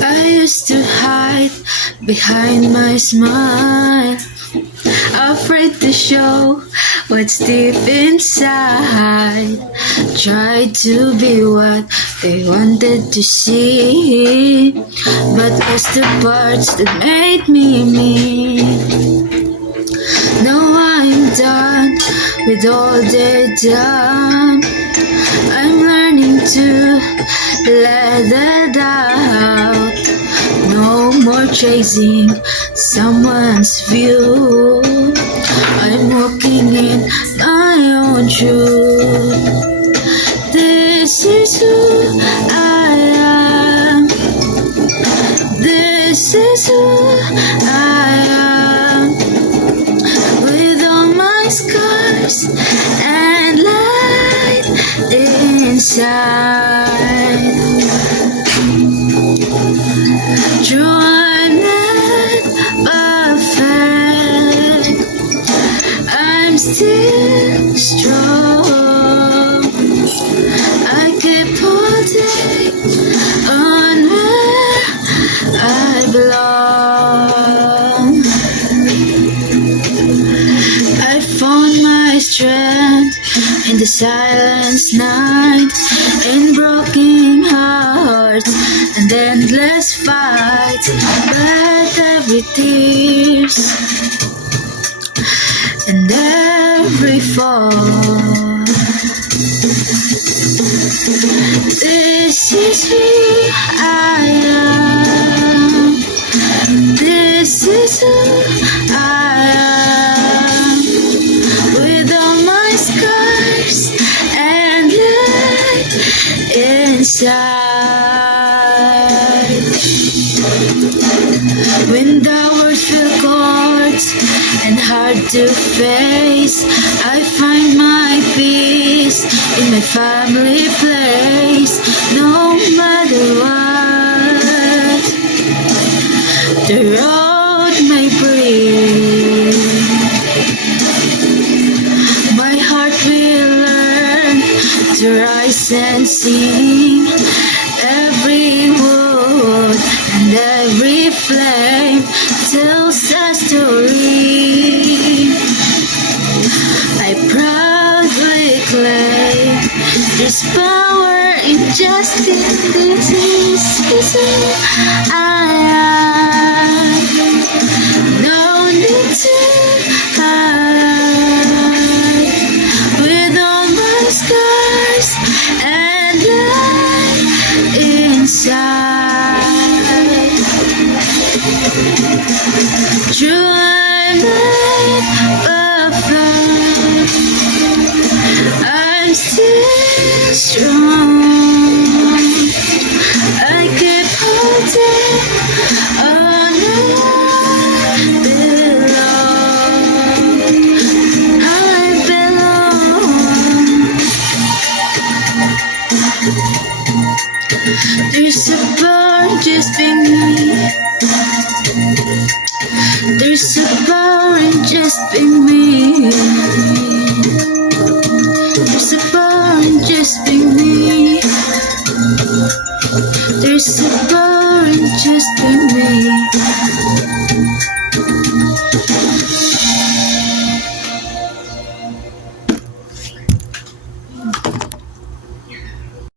I used to hide behind my smile, afraid to show what's deep inside. Tried to be what they wanted to see, but lost the parts that made me me. Now I'm done with all they've done. I'm learning to let that out. No more chasing someone's view. I'm walking in my own truth. This is who I am. This is who I am. With all my scars and light inside. True, I'm not perfect. I'm still strong. I keep holding on where I belong. I found my strength in the silence night, in broken hearts and endless fights. But every tears and every fall, this is who I am. This is who I am. With all my scars and light inside. When the words feel cold and hard to face, I find my peace in my family place. No matter what the road may bring, my heart will learn to rise and sing. Every word and every flame tells a story. I proudly claim there's power in justice. This is who I am. No need to hide. With all my scars and light inside. True, I'm not perfect. I'm still strong. I keep holding on where I belong. I belong. There's a power just being me. There's a power in just being me. There's a power in just being me. There's a power in just being me.